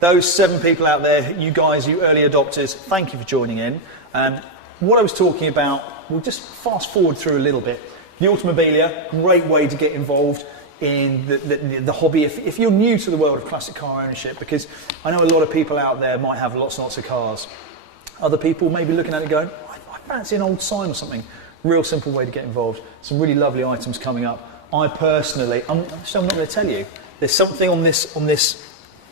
those 7 people out there, you guys, you early adopters, thank you for joining in. What I was talking about, we'll just fast forward through a little bit. The Automobilia, great way to get involved in the hobby if you're new to the world of classic car ownership, because I know a lot of people out there might have lots and lots of cars. Other people may be looking at it going, I fancy an old sign or something. Real simple way to get involved. Some really lovely items coming up. I personally, I'm not going to tell you, there's something on this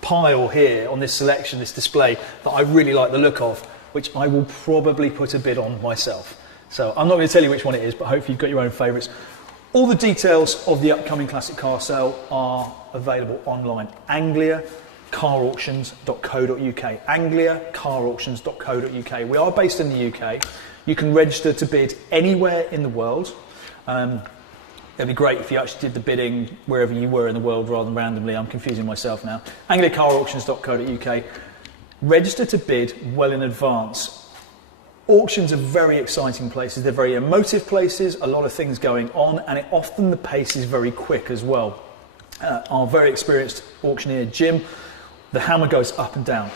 pile here, on this selection, this display, that I really like the look of, which I will probably put a bid on myself. So I'm not going to tell you which one it is, but hopefully you've got your own favourites. All the details of the upcoming classic car sale are available online. AngliaCarAuctions.co.uk. AngliaCarAuctions.co.uk. We are based in the UK. You can register to bid anywhere in the world. It'd be great if you actually did the bidding wherever you were in the world rather than randomly. I'm confusing myself now. AngliaCarAuctions.co.uk. Register to bid well in advance. Auctions are very exciting places. They're very emotive places, a lot of things going on, and often the pace is very quick as well. Our very experienced auctioneer, Jim, the hammer goes up and down,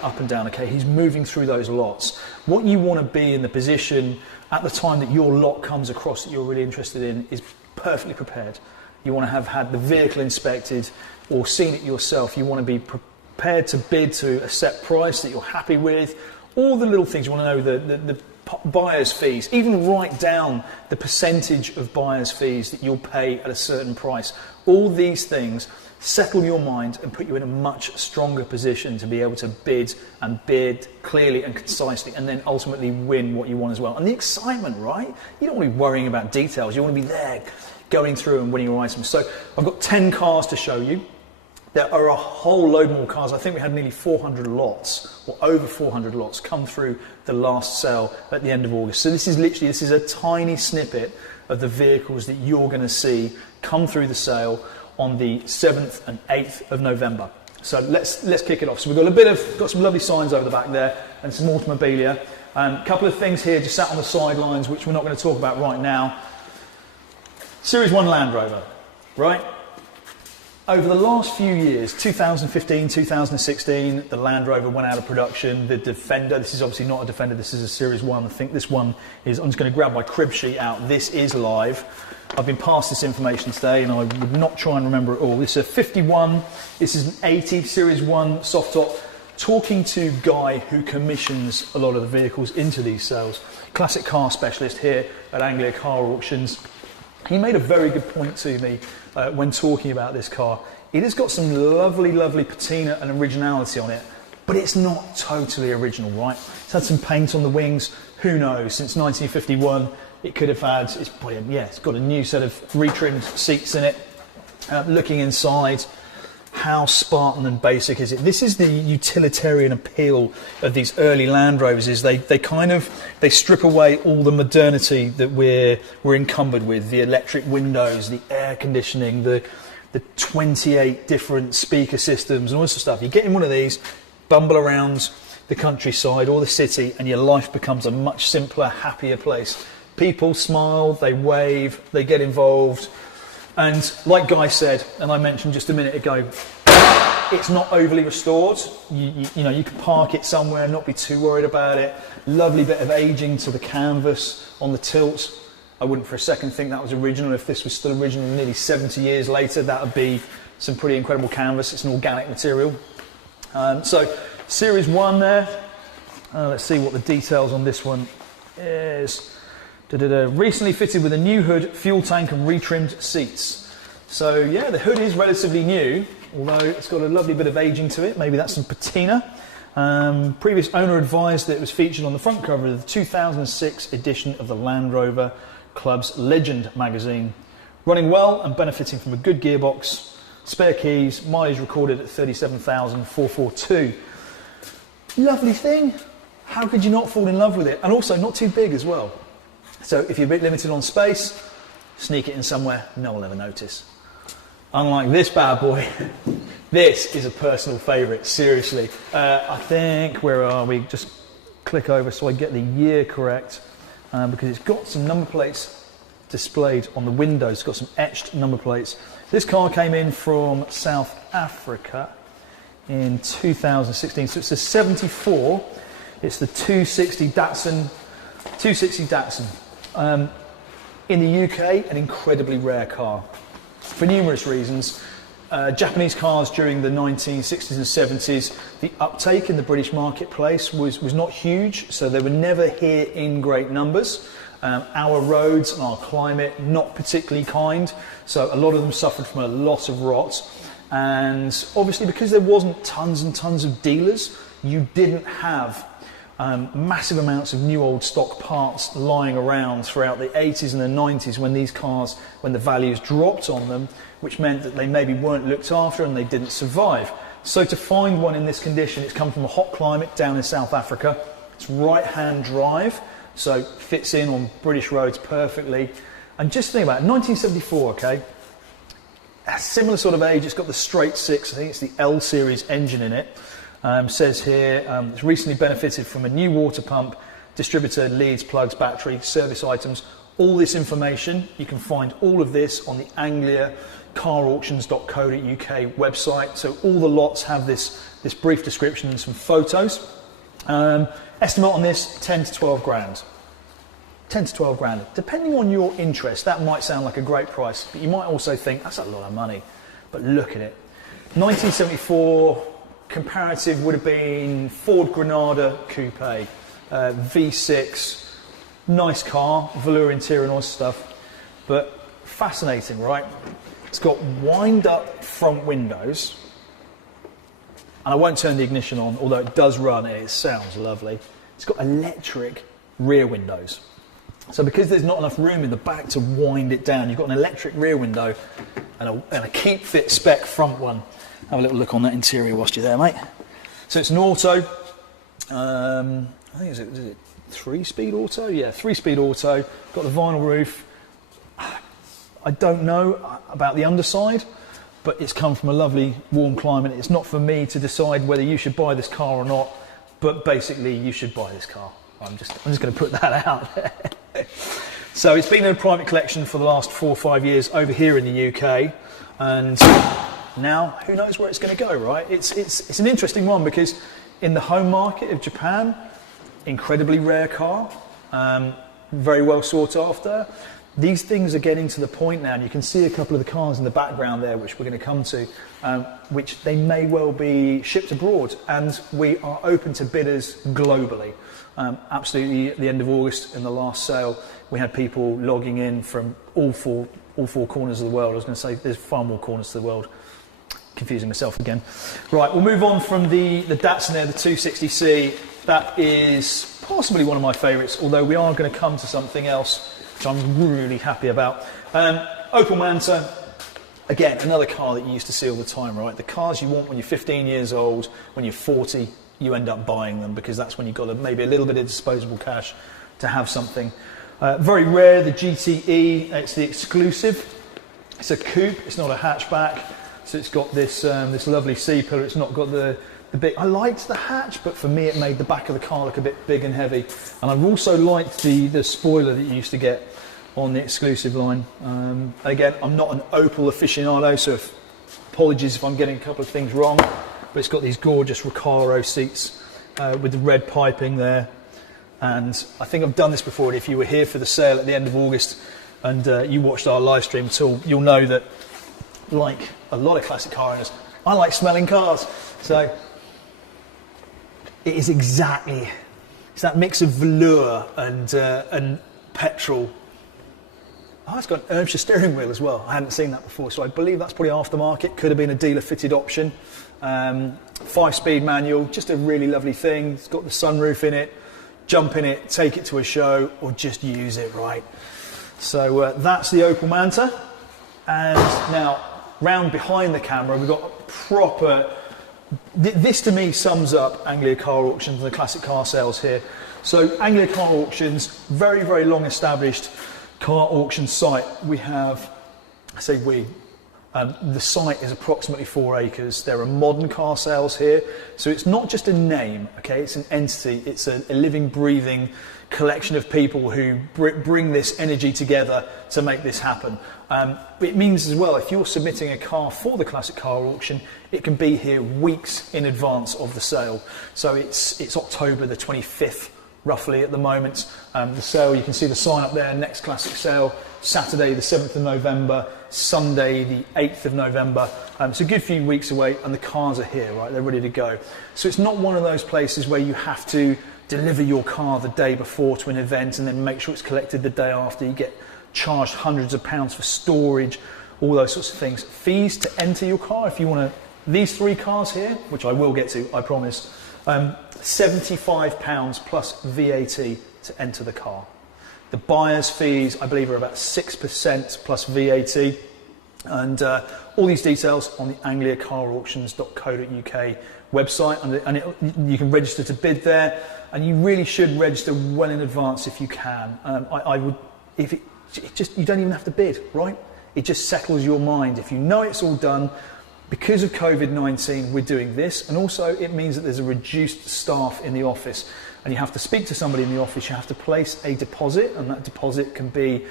okay? He's moving through those lots. What you want to be in the position at the time that your lot comes across that you're really interested in is perfectly prepared. You want to have had the vehicle inspected or seen it yourself. You want to be prepared to bid to a set price that you're happy with. All the little things. You want to know the buyer's fees, even write down the percentage of buyer's fees that you'll pay at a certain price. All these things settle your mind and put you in a much stronger position to be able to bid clearly and concisely, and then ultimately win what you want as well. And the excitement, right? You don't want to be worrying about details. You want to be there going through and winning your items. So I've got 10 cars to show you. There are a whole load more cars. I think we had nearly 400 lots, or over 400 lots, come through the last sale at the end of August. So this is a tiny snippet of the vehicles that you're going to see come through the sale on the 7th and 8th of November. So let's kick it off. So we've got some lovely signs over the back there and some Automobilia. A couple of things here just sat on the sidelines, which we're not going to talk about right now. Series 1 Land Rover, right? Over the last few years, 2015, 2016, the Land Rover went out of production. The Defender, this is obviously not a Defender, this is a Series 1. I think this one is, I'm just going to grab my crib sheet out. This is live. I've been passed this information today and I would not try and remember it all. This is a 51, this is an 80 Series 1 soft top. Talking to Guy, who commissions a lot of the vehicles into these sales, classic car specialist here at Anglia Car Auctions. He made a very good point to me when talking about this car. It has got some lovely, lovely patina and originality on it, but it's not totally original, right? It's had some paint on the wings. Who knows? Since 1951, it could have had. It's got a new set of retrimmed seats in it. Looking inside, how Spartan and basic is it? This is the utilitarian appeal of these early Land Rovers. Is they strip away all the modernity that we're encumbered with, the electric windows, the air conditioning, the 28 different speaker systems and all this sort of stuff. You get in one of these, bumble around the countryside or the city, and your life becomes a much simpler, happier place. People smile, they wave, they get involved. And like Guy said, and I mentioned just a minute ago, it's not overly restored. You know, you can park it somewhere and not be too worried about it. Lovely bit of aging to the canvas on the tilt. I wouldn't for a second think that was original. If this was still original nearly 70 years later, that would be some pretty incredible canvas. It's an organic material. So Series 1 there. Let's see what the details on this one is. Recently fitted with a new hood, fuel tank and retrimmed seats. So yeah, the hood is relatively new, although it's got a lovely bit of aging to it. Maybe that's some patina. Previous owner advised that it was featured on the front cover of the 2006 edition of the Land Rover Club's Legend magazine. Running well and benefiting from a good gearbox, spare keys, mileage recorded at 37,442. Lovely thing. How could you not fall in love with it? And also not too big as well. So if you're a bit limited on space, sneak it in somewhere, no one will ever notice. Unlike this bad boy, this is a personal favourite, seriously. I think, where are we? Just click over so I get the year correct, because it's got some number plates displayed on the windows. It's got some etched number plates. This car came in from South Africa in 2016. So it's a 74. It's the 260 Datsun. 260 Datsun. In the UK, an incredibly rare car for numerous reasons. Japanese cars during the 1960s and 70s, the uptake in the British marketplace was not huge, so they were never here in great numbers. Our roads and our climate, not particularly kind, so a lot of them suffered from a lot of rot. And obviously, because there wasn't tons and tons of dealers, you didn't have massive amounts of new old stock parts lying around throughout the 80s and the 90s when these cars, when the values dropped on them, which meant that they maybe weren't looked after and they didn't survive. So to find one in this condition, it's come from a hot climate down in South Africa. It's right-hand drive, so fits in on British roads perfectly. And just think about it, 1974, okay? A similar sort of age, it's got the straight six, I think it's the L series engine in it. Says here, it's recently benefited from a new water pump, distributor, leads, plugs, battery, service items. All this information, you can find all of this on the angliacarauctions.co.uk website. So all the lots have this brief description and some photos. Estimate on this, 10 to 12 grand. 10 to 12 grand. Depending on your interest, that might sound like a great price, but you might also think, that's a lot of money. But look at it. 1974, comparative would have been Ford Granada Coupe, V6, nice car, velour interior and all this stuff, but fascinating, right? It's got wind-up front windows, and I won't turn the ignition on, although it does run, it sounds lovely. It's got electric rear windows. So because there's not enough room in the back to wind it down, you've got an electric rear window and a keep fit spec front one. Have a little look on that interior whilst you're there, mate. So it's an auto. I think is it 3-speed auto? Yeah, 3-speed auto. Got the vinyl roof. I don't know about the underside, but it's come from a lovely warm climate. It's not for me to decide whether you should buy this car or not, but basically you should buy this car. I'm just going to put that out there. So it's been in a private collection for the last 4 or 5 years over here in the UK, and now who knows where it's going to go, right? It's an interesting one because in the home market of Japan, incredibly rare car, very well sought after. These things are getting to the point now, and you can see a couple of the cars in the background there, which we're going to come to, which they may well be shipped abroad, and we are open to bidders globally. Absolutely, at the end of August, in the last sale, we had people logging in from all four corners of the world. I was going to say there's far more corners to the world. Confusing myself again. Right, we'll move on from the Datsun there, the 260C. That is possibly one of my favourites, although we are going to come to something else which I'm really happy about. Opal Manta, again, another car that you used to see all the time, right? The cars you want when you're 15 years old, when you're 40, you end up buying them because that's when you've got maybe a little bit of disposable cash to have something. Very rare, the GTE, it's the exclusive. It's a coupe, it's not a hatchback. So it's got this this lovely C-pillar. It's not got the big. I liked the hatch, but for me it made the back of the car look a bit big and heavy. And I've also liked the spoiler that you used to get on the exclusive line. Again, I'm not an Opal aficionado, so apologies if I'm getting a couple of things wrong. But it's got these gorgeous Recaro seats with the red piping there. And I think I've done this before. If you were here for the sale at the end of August and you watched our live stream at all, you'll know that, like a lot of classic car owners, I like smelling cars. So it is exactly, it's that mix of velour and petrol. Oh, it's got an Irmscher steering wheel as well. I hadn't seen that before, so I believe that's probably aftermarket. Could have been a dealer fitted option. 5-speed manual, just a really lovely thing. It's got the sunroof in it. Jump in it, take it to a show, or just use it, right? So that's the Opal Manta. And now, round behind the camera, we've got a proper... This to me sums up Anglia Car Auctions and the classic car sales here. So Anglia Car Auctions, very, very long established car auction site. We have, I say we, The site is approximately 4 acres. There are modern car sales here. So it's not just a name, okay? It's an entity. It's a living, breathing collection of people who bring this energy together to make this happen. It means as well, if you're submitting a car for the Classic Car Auction, it can be here weeks in advance of the sale. So it's October the 25th, roughly at the moment. The sale, you can see the sign up there, next Classic sale, Saturday the 7th of November, Sunday the 8th of November. It's a good few weeks away and the cars are here, right? They're ready to go. So it's not one of those places where you have to deliver your car the day before to an event and then make sure it's collected the day after. You get charged hundreds of pounds for storage, all those sorts of things. Fees to enter your car, if you want to, these 3 cars here, which I will get to, I promise, £75 plus VAT to enter the car. The buyer's fees, I believe, are about 6% plus VAT. And all these details on the angliacarauctions.co.uk website, and you can register to bid there, and you really should register well in advance if you can. I would, if it just, you don't even have to bid, right? It just settles your mind. If you know it's all done, because of COVID-19, we're doing this, and also it means that there's a reduced staff in the office, and you have to speak to somebody in the office. You have to place a deposit, and that deposit can be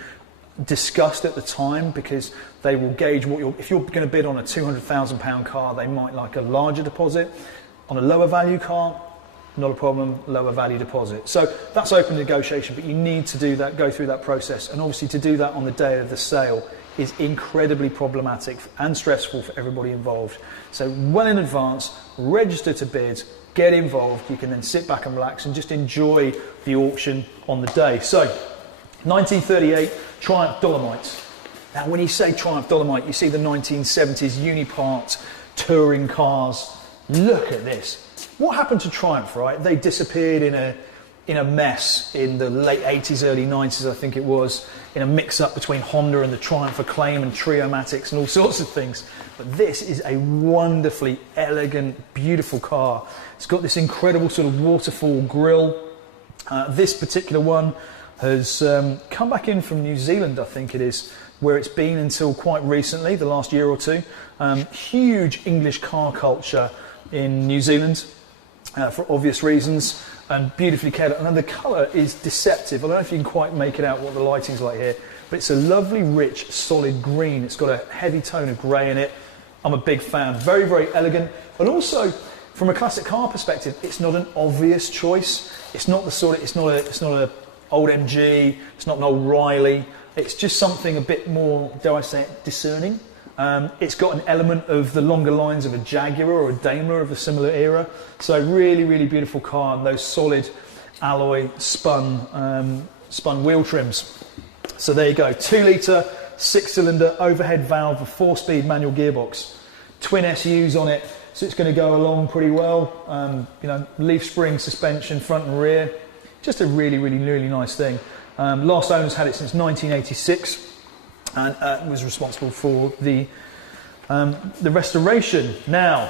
discussed at the time because they will gauge what if you're going to bid on a £200,000 car, they might like a larger deposit. On a lower value car, not a problem, lower value deposit. So that's open negotiation, but you need to do that, go through that process, and obviously to do that on the day of the sale is incredibly problematic and stressful for everybody involved. So well in advance, register to bid, get involved. You can then sit back and relax and just enjoy the auction on the day. So 1938 Triumph Dolomite. Now when you say Triumph Dolomite, you see the 1970s Unipart touring cars. Look at this. What happened to Triumph, right? They disappeared in a mess in the late 80s, early 90s, I think it was, in a mix-up between Honda and the Triumph Acclaim and Triomatics and all sorts of things. But this is a wonderfully elegant, beautiful car. It's got this incredible sort of waterfall grille. This particular one has come back in from New Zealand, I think it is, where it's been until quite recently, the last year or two. Huge English car culture in New Zealand for obvious reasons, and beautifully cared for. And the colour is deceptive. I don't know if you can quite make it out what the lighting's like here, but it's a lovely, rich, solid green. It's got a heavy tone of grey in it. I'm a big fan. Very, very elegant. And also, from a classic car perspective, it's not an obvious choice. It's not the sort of, it's not a old MG, it's not an old Riley. It's just something a bit more, dare I say it, discerning. It's got an element of the longer lines of a Jaguar or a Daimler of a similar era. So really, really beautiful car, and those solid alloy spun wheel trims. So there you go, 2 litre, 6-cylinder, overhead valve, a 4-speed manual gearbox, twin SUs on it, so it's going to go along pretty well. You know, leaf spring suspension, front and rear, just a really, really, really nice thing. Last owner's had it since 1986. And was responsible for the restoration. Now,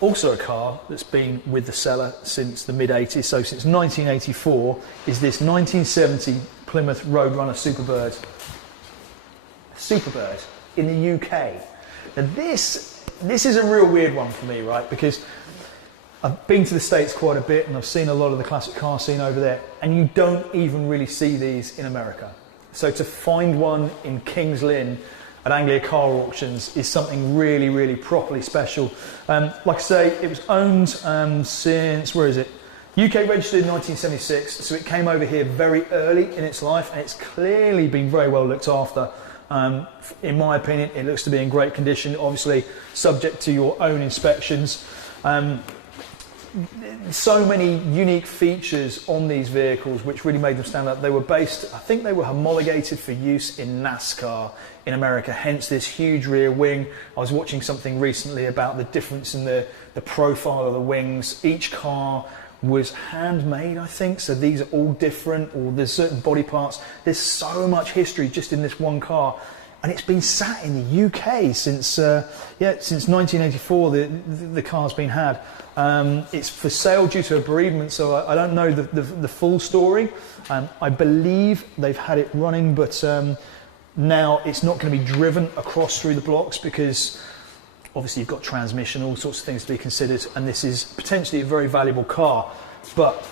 also a car that's been with the seller since the mid-80s, so since 1984, is this 1970 Plymouth Roadrunner Superbird. Superbird in the UK. Now this is a real weird one for me, right? Because I've been to the States quite a bit and I've seen a lot of the classic car scene over there, and you don't even really see these in America. So to find one in Kings Lynn at Anglia Car Auctions is something really, really properly special. Like I say, it was owned since, where is it? UK registered in 1976, so it came over here very early in its life, and it's clearly been very well looked after. In my opinion, it looks to be in great condition, obviously subject to your own inspections. So many unique features on these vehicles which really made them stand out. They were based, I think they were homologated for use in NASCAR in America, hence this huge rear wing. I was watching something recently about the difference in the profile of the wings. Each car was handmade, I think, so these are all different, or there's certain body parts. There's so much history just in this one car. And it's been sat in the UK since 1984. The car's been had. It's for sale due to a bereavement, so I don't know the full story. I believe they've had it running, but Now, it's not going to be driven across through the blocks because obviously you've got transmission, all sorts of things to be considered, and this is potentially a very valuable car. But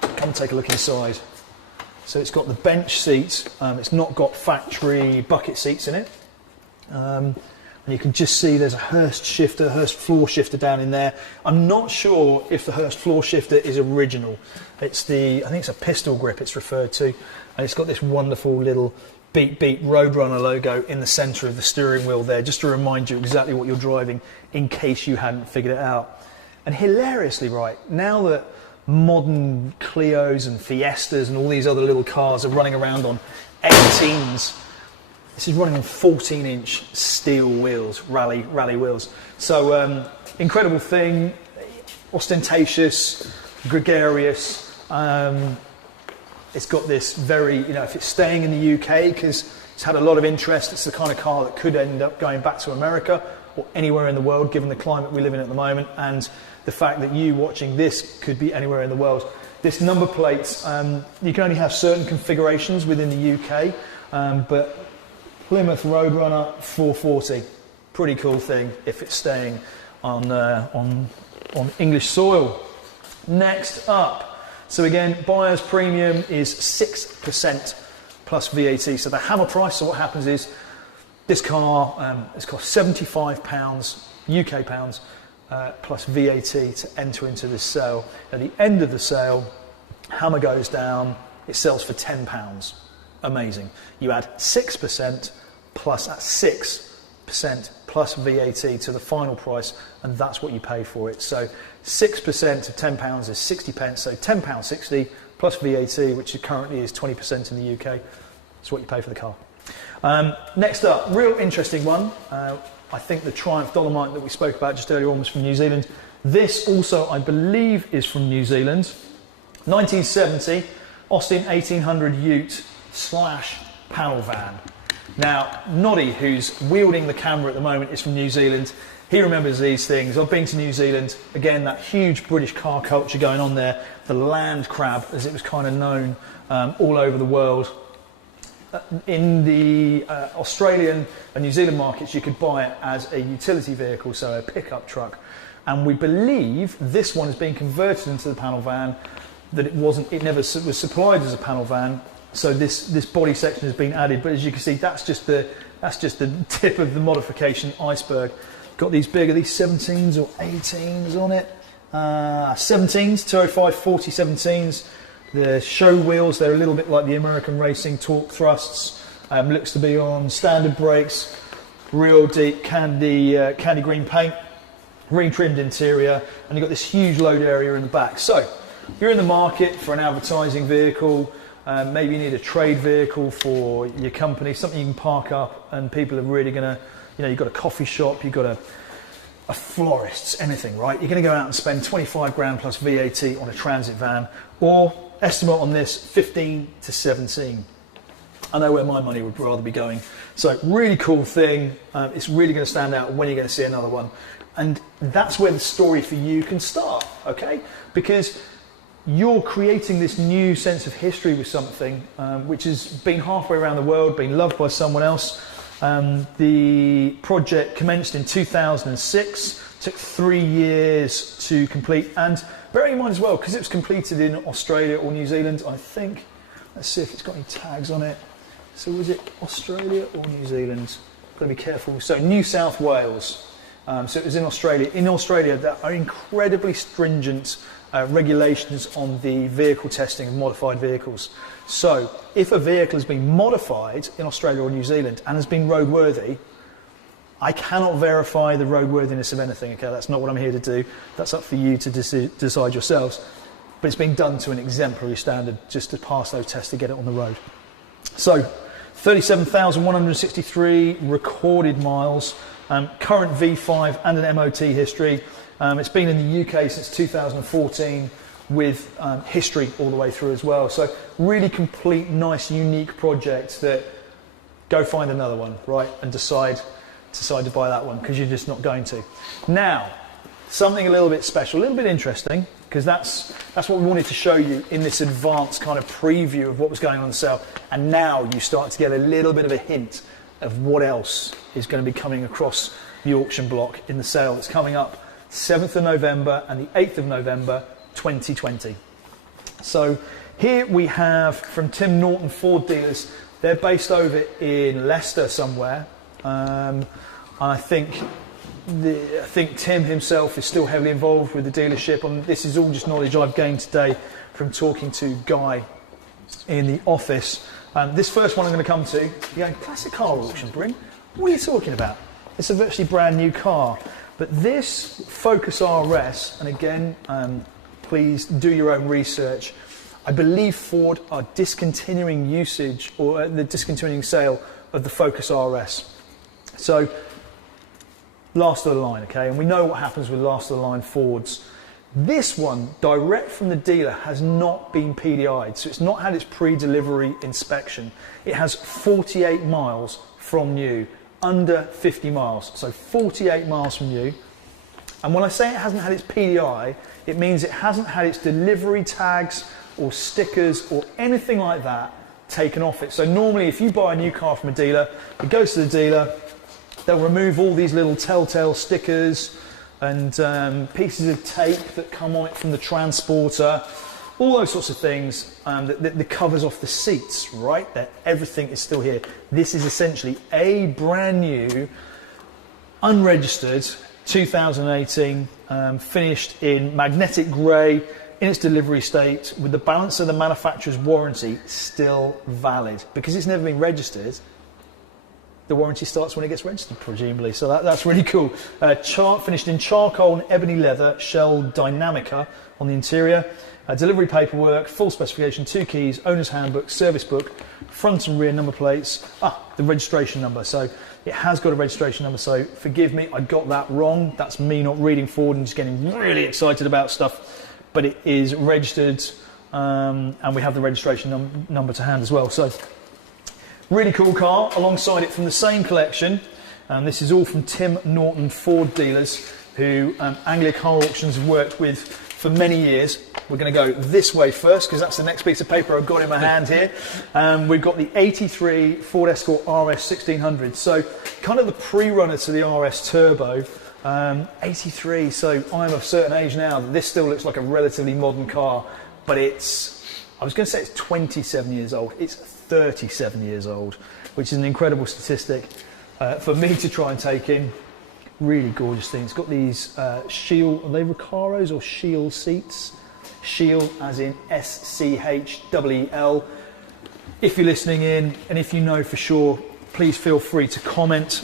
come and take a look inside. So it's got the bench seats, it's not got factory bucket seats in it. And you can just see there's a Hurst shifter, Hurst floor shifter down in there. I'm not sure if the Hurst floor shifter is original. It's I think it's a pistol grip it's referred to. And it's got this wonderful little Beat Beat Roadrunner logo in the centre of the steering wheel there, just to remind you exactly what you're driving in case you hadn't figured it out. And hilariously, right, now that modern Clios and Fiestas and all these other little cars are running around on 18s, this is running on 14-inch steel wheels, rally wheels. So incredible thing, ostentatious, gregarious. It's got this very, if it's staying in the UK, because it's had a lot of interest, it's the kind of car that could end up going back to America or anywhere in the world, given the climate we live in at the moment, and the fact that you watching this could be anywhere in the world. This number plates, you can only have certain configurations within the UK, but Plymouth Roadrunner 440, pretty cool thing if it's staying on English soil. Next up, so again, buyer's premium is 6% plus VAT. So the hammer price, so what happens is this car it's cost £75 UK pounds plus VAT to enter into this sale. At the end of the sale, hammer goes down, it sells for £10. Amazing. You add 6% plus at 6% plus VAT to the final price, and that's what you pay for it. So 6% of £10 is 60 pence, so £10.60 plus VAT, which currently is 20% in the UK. That's what you pay for the car. Next up, real interesting one. I think the Triumph Dolomite that we spoke about just earlier on was from New Zealand. This also, I believe, is from New Zealand. 1970, Austin 1800 ute / panel van. Now, Noddy, who's wielding the camera at the moment, is from New Zealand. He remembers these things. I've been to New Zealand. Again, that huge British car culture going on there. The land crab, as it was kind of known all over the world. In the Australian and New Zealand markets, you could buy it as a utility vehicle, so a pickup truck. And we believe this one has been converted into the panel van, that it never was supplied as a panel van. So this body section has been added, but as you can see, that's just the tip of the modification iceberg. Got these big, are these 17s or 18s on it? 17s, 205 40 17s. The show wheels, they're a little bit like the American racing torque thrusts. Looks to be on standard brakes, real deep candy green paint, retrimmed interior, and you've got this huge load area in the back. So if you're in the market for an advertising vehicle, maybe you need a trade vehicle for your company, something you can park up and people are really going to, you've got a coffee shop, you've got a florist's, anything, right? You're going to go out and spend 25 grand plus VAT on a transit van, or estimate on this 15 to 17. I know where my money would rather be going. So really cool thing. It's really going to stand out when you're going to see another one. And that's where the story for you can start, okay? Because you're creating this new sense of history with something which has been halfway around the world, been loved by someone else. The project commenced in 2006, took 3 years to complete, and bearing in mind as well, because it was completed in Australia or New Zealand, I think, let's see if it's got any tags on it. So was it Australia or New Zealand? Got to be careful. So New South Wales. So it was in Australia. In Australia, there are incredibly stringent regulations on the vehicle testing of modified vehicles. So if a vehicle has been modified in Australia or New Zealand and has been roadworthy, I cannot verify the roadworthiness of anything. Okay, that's not what I'm here to do. That's up for you to decide yourselves. But it's been done to an exemplary standard just to pass those tests to get it on the road. So 37,163 recorded miles, current V5 and an MOT history. It's been in the UK since 2014 with history all the way through as well. So really complete, nice, unique project that go find another one, right, and decide to buy that one because you're just not going to. Now, something a little bit special, a little bit interesting, because that's what we wanted to show you in this advanced kind of preview of what was going on in the sale. And now you start to get a little bit of a hint of what else is going to be coming across the auction block in the sale that's coming up 7th of November and the 8th of November 2020. So here we have from Tim Norton Ford dealers. They're based over in Leicester somewhere. I think Tim himself is still heavily involved with the dealership. And this is all just knowledge I've gained today from talking to Guy in the office. This first one I'm going to come to, you're going, classic car auction, Bryn? What are you talking about? It's a virtually brand new car. But this Focus RS, and again, please do your own research. I believe Ford are discontinuing usage or the discontinuing sale of the Focus RS. So, last of the line, okay? And we know what happens with last of the line Fords. This one, direct from the dealer, has not been PDI'd, so it's not had its pre-delivery inspection. It has 48 miles from new, under 50 miles, so 48 miles from new. And when I say it hasn't had its PDI, it means it hasn't had its delivery tags or stickers or anything like that taken off it. So normally if you buy a new car from a dealer, it goes to the dealer, they'll remove all these little telltale stickers and pieces of tape that come on it from the transporter, all those sorts of things, that covers off the seats, right? That everything is still here. This is essentially a brand new, unregistered 2018, finished in magnetic grey, in its delivery state, with the balance of the manufacturer's warranty still valid. Because it's never been registered, the warranty starts when it gets registered, presumably. So that's really cool. Finished in charcoal and ebony leather, shell Dynamica on the interior. Delivery paperwork, full specification, 2 keys, owner's handbook, service book, front and rear number plates. The registration number. So it has got a registration number. So forgive me, I got that wrong. That's me not reading forward and just getting really excited about stuff. But it is registered, and we have the registration number to hand as well. So really cool car. Alongside it from the same collection, and this is all from Tim Norton Ford dealers, who Anglia Car Auctions have worked with for many years. We're going to go this way first because that's the next piece of paper I've got in my hand here. We've got the 83 Ford Escort RS 1600. So kind of the pre-runner to the RS Turbo. 83, so I'm of a certain age now that this still looks like a relatively modern car, but I was going to say it's 27 years old, it's 37 years old, which is an incredible statistic for me to try and take in. Really gorgeous thing. It's got these Shield, are they Recaros or Shield seats? Shield as in SCHEEL. If you're listening in and if you know for sure, please feel free to comment.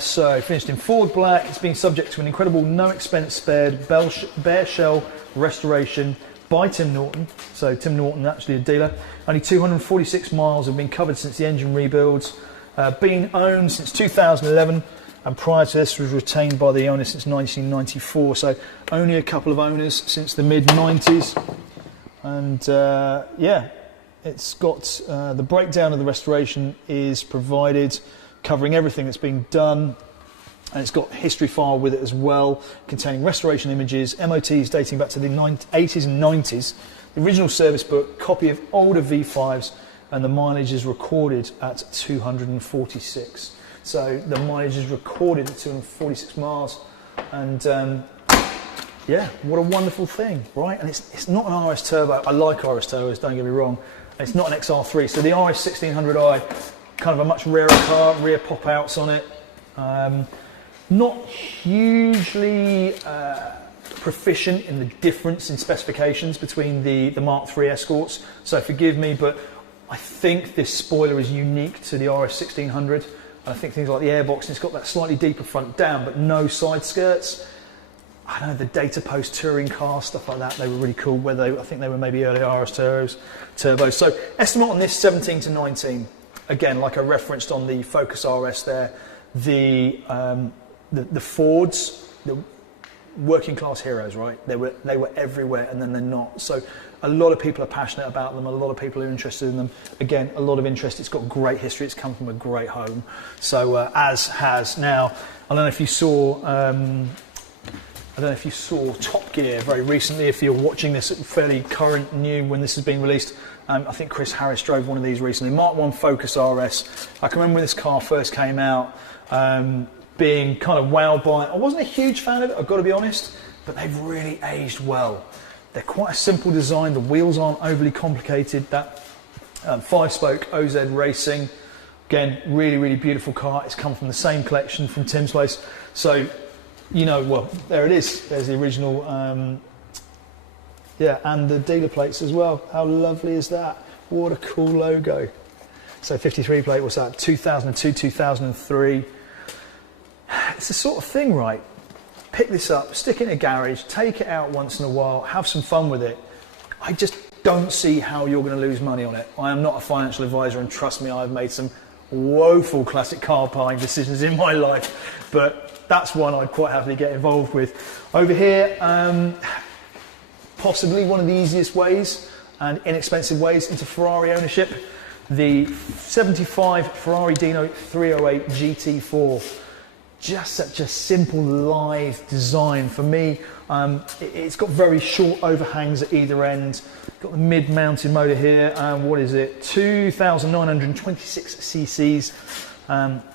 So finished in Ford black, it's been subject to an incredible no expense spared bare shell restoration by Tim Norton. So Tim Norton, actually a dealer. Only 246 miles have been covered since the engine rebuilds. Been owned since 2011, and prior to this was retained by the owner since 1994. So only a couple of owners since the mid 90s. And yeah, it's got the breakdown of the restoration is provided, covering everything that's been done, and it's got history file with it as well, containing restoration images, MOTs dating back to the 80s and 90s, the original service book, copy of older V5s, and the mileage is recorded at 246. So the mileage is recorded at 246 miles, and yeah, what a wonderful thing, right? And it's not an RS Turbo. I like RS Turbos, don't get me wrong. It's not an XR3, so the RS 1600i, kind of a much rarer car, rear pop-outs on it. Not hugely proficient in the difference in specifications between the Mark III Escorts, so forgive me, but I think this spoiler is unique to the RS 1600. And I think things like the airbox, it's got that slightly deeper front down, but no side skirts. I don't know, the Data Post touring car, stuff like that, they were really cool. I think they were maybe early RS turbos. So estimate on this 17 to 19. Again, like I referenced on the Focus RS there, the Fords, the working class heroes, right? They were everywhere, and then they're not. So a lot of people are passionate about them. A lot of people are interested in them. Again, a lot of interest. It's got great history. It's come from a great home. So as has now, I don't know if you saw I don't know if you saw Top Gear very recently, if you're watching this fairly current, new, when this has been released. I think Chris Harris drove one of these recently, Mark 1 Focus RS. I can remember when this car first came out, being kind of wowed by it. I wasn't a huge fan of it, I've got to be honest, but they've really aged well. They're quite a simple design, the wheels aren't overly complicated. That 5-spoke OZ Racing, again, really, really beautiful car. It's come from the same collection from Tim's place. So, you know, well, there it is. There's the original, yeah, and the dealer plates as well. How lovely is that? What a cool logo. So 53 plate, what's that? 2002, 2003. It's the sort of thing, right? Pick this up, stick it in a garage, take it out once in a while, have some fun with it. I just don't see how you're going to lose money on it. I am not a financial advisor, and trust me, I've made some woeful classic car buying decisions in my life, but that's one I'd quite happily get involved with. Over here, possibly one of the easiest ways and inexpensive ways into Ferrari ownership, the 75 Ferrari Dino 308 GT4. Just such a simple, lithe design for me. It's got very short overhangs at either end. Got the mid-mounted motor here. What is it? 2,926 cc's.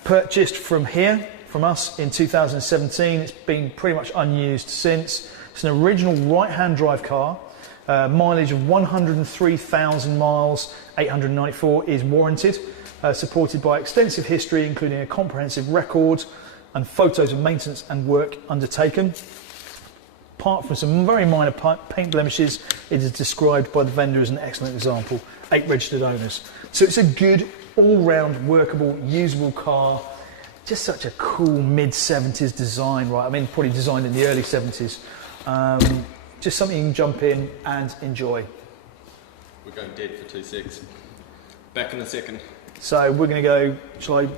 Purchased from here, from us in 2017. It's been pretty much unused since. It's an original right-hand drive car. Mileage of 103,000 miles. 894 is warranted. Supported by extensive history, including a comprehensive record and photos of maintenance and work undertaken. Apart from some very minor paint blemishes, it is described by the vendor as an excellent example. 8 registered owners. So it's a good, all-round, workable, usable car. Just such a cool mid-70s design, right? I mean, probably designed in the early 70s. Just something you can jump in and enjoy. We're going dead for 2.6. Back in a second. So we're going to go, shall I?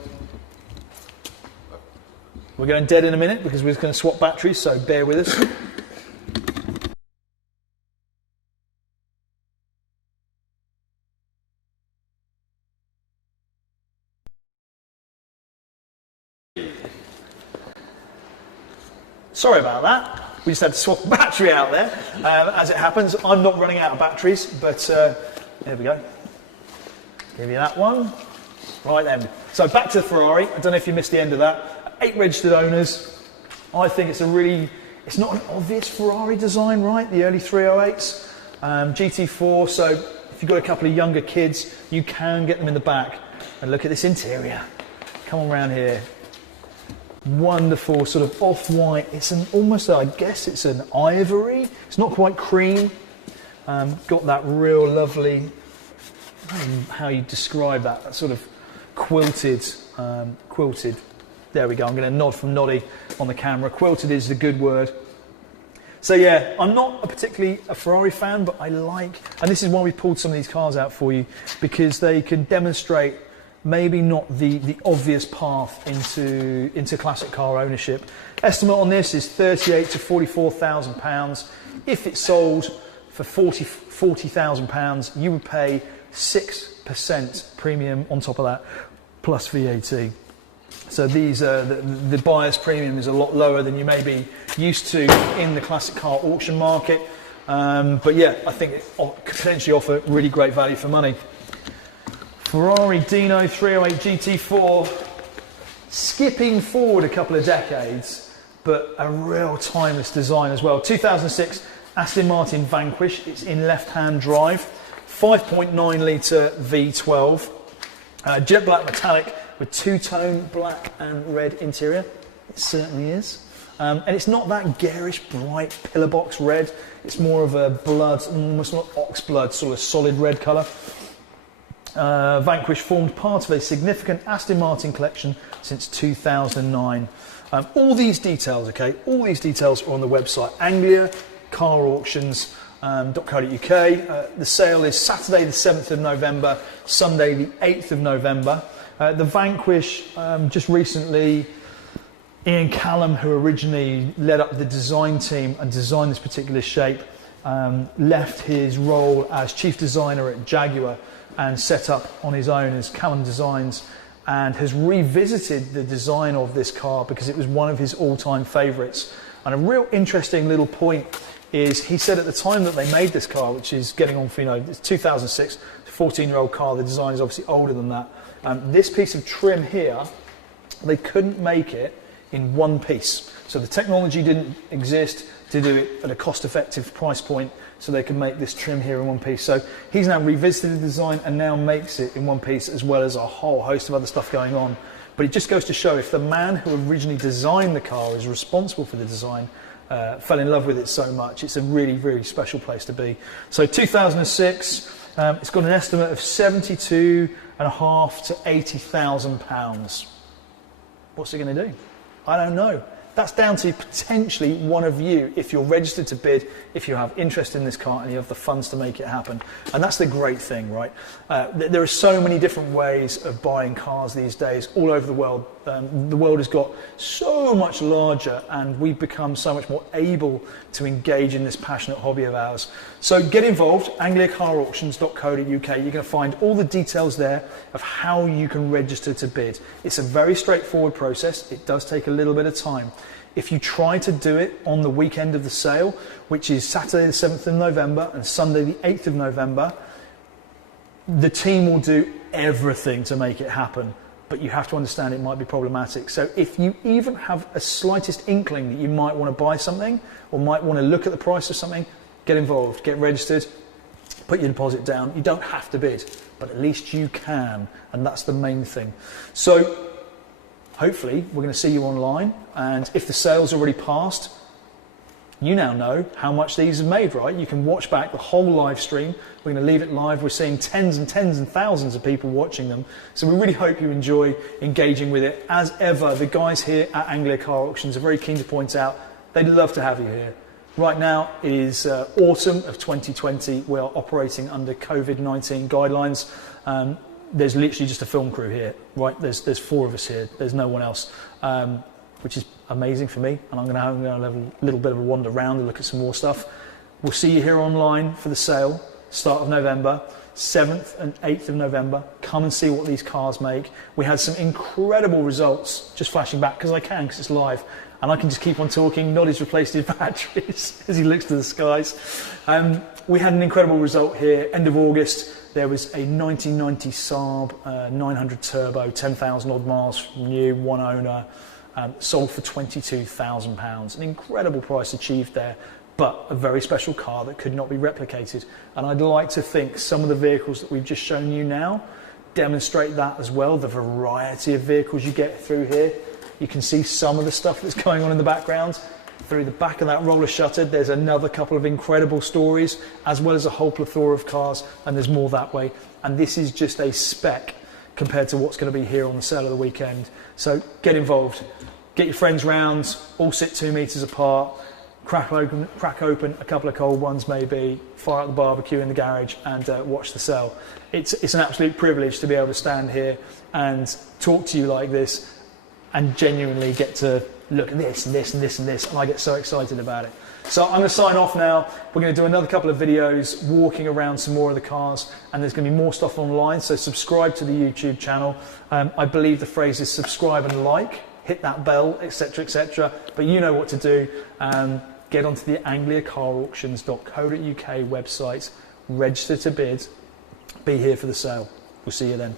We're going dead in a minute because we're going to swap batteries, so bear with us. Sorry about that. We just had to swap a battery out there. As it happens, I'm not running out of batteries, but there we go. Give you that one. Right then. So back to the Ferrari. I don't know if you missed the end of that. 8 registered owners. I think it's it's not an obvious Ferrari design, right? The early 308s. GT4, so if you've got a couple of younger kids, you can get them in the back. And look at this interior. Come on around here. Wonderful sort of off-white. It's an almost, I guess it's an ivory. It's not quite cream. Got that real lovely, how you describe that sort of quilted. There we go. I'm going to nod from Noddy on the camera. Quilted is the good word. So yeah, I'm not particularly a Ferrari fan, but I like, and this is why we pulled some of these cars out for you, because they can demonstrate maybe not the obvious path into classic car ownership. Estimate on this is 38 to 44,000 pounds. If it's sold for 40,000 pounds, you would pay 6% premium on top of that, plus VAT. So these the buyer's premium is a lot lower than you may be used to in the classic car auction market. But yeah, I think it could potentially offer really great value for money. Ferrari Dino 308 GT4, skipping forward a couple of decades, but a real timeless design as well. 2006 Aston Martin Vanquish, it's in left-hand drive, 5.9 litre V12, jet black metallic with two-tone black and red interior. It certainly is. And it's not that garish, bright pillar box red. It's more of a blood, almost not ox blood, sort of solid red colour. Vanquish formed part of a significant Aston Martin collection since 2009. All these details, okay, all these details are on the website, angliacarauctions.co.uk. The sale is Saturday the 7th of November, Sunday the 8th of November. The Vanquish, just recently, Ian Callum, who originally led up the design team and designed this particular shape, left his role as chief designer at Jaguar and set up on his own as Callum Designs, and has revisited the design of this car because it was one of his all-time favourites. And a real interesting little point is he said at the time that they made this car, which is getting on for, it's 2006, 14-year-old car, the design is obviously older than that. This piece of trim here, they couldn't make it in one piece. So the technology didn't exist to do it at a cost-effective price point, so they could make this trim here in one piece. So he's now revisited the design and now makes it in one piece, as well as a whole host of other stuff going on. But it just goes to show, if the man who originally designed the car is responsible for the design, fell in love with it so much, it's a really, really special place to be. So 2006, it's got an estimate of £72,500 to £80,000. What's it going to do? I don't know. That's down to potentially one of you, if you're registered to bid, if you have interest in this car and you have the funds to make it happen. And that's the great thing, right? There are so many different ways of buying cars these days all over the world. The world has got so much larger and we've become so much more able to engage in this passionate hobby of ours. So get involved, angliacarauctions.co.uk. You're going to find all the details there of how you can register to bid. It's a very straightforward process. It does take a little bit of time. If you try to do it on the weekend of the sale, which is Saturday the 7th of November and Sunday the 8th of November, the team will do everything to make it happen. But you have to understand it might be problematic. So if you even have a slightest inkling that you might want to buy something or might want to look at the price of something, get involved, get registered, put your deposit down. You don't have to bid, but at least you can, and that's the main thing. So hopefully we're going to see you online, and if the sale's already passed, you now know how much these have made, right? You can watch back the whole live stream. We're going to leave it live. We're seeing tens and thousands of people watching them. So we really hope you enjoy engaging with it. As ever, the guys here at Anglia Car Auctions are very keen to point out they'd love to have you here. Right now is autumn of 2020. We are operating under COVID-19 guidelines. There's literally just a film crew here, right? There's 4 of us here. There's no one else, which is amazing for me. And I'm going to have a little bit of a wander around and look at some more stuff. We'll see you here online for the sale, start of November, 7th and 8th of November. Come and see what these cars make. We had some incredible results, just flashing back because it's live. And I can just keep on talking. Noddy's replaced his batteries as he looks to the skies. We had an incredible result here, end of August. There was a 1990 Saab 900 Turbo, 10,000 odd miles from new, one owner, sold for £22,000. An incredible price achieved there, but a very special car that could not be replicated. And I'd like to think some of the vehicles that we've just shown you now demonstrate that as well, the variety of vehicles you get through here. You can see some of the stuff that's going on in the background. Through the back of that roller shutter, there's another couple of incredible stories, as well as a whole plethora of cars, and there's more that way. And this is just a speck compared to what's going to be here on the sale of the weekend. So get involved, get your friends round, all sit 2 meters apart, crack open a couple of cold ones maybe, fire up the barbecue in the garage and watch the sale. It's an absolute privilege to be able to stand here and talk to you like this and genuinely get to look at this and this and this and this, and I get so excited about it. So I'm going to sign off now. We're going to do another couple of videos walking around some more of the cars, and there's going to be more stuff online, so subscribe to the YouTube channel. I believe the phrase is subscribe and like, hit that bell, etc., but you know what to do. Get onto the angliacarauctions.co.uk website, register to bid, be here for the sale. We'll see you then.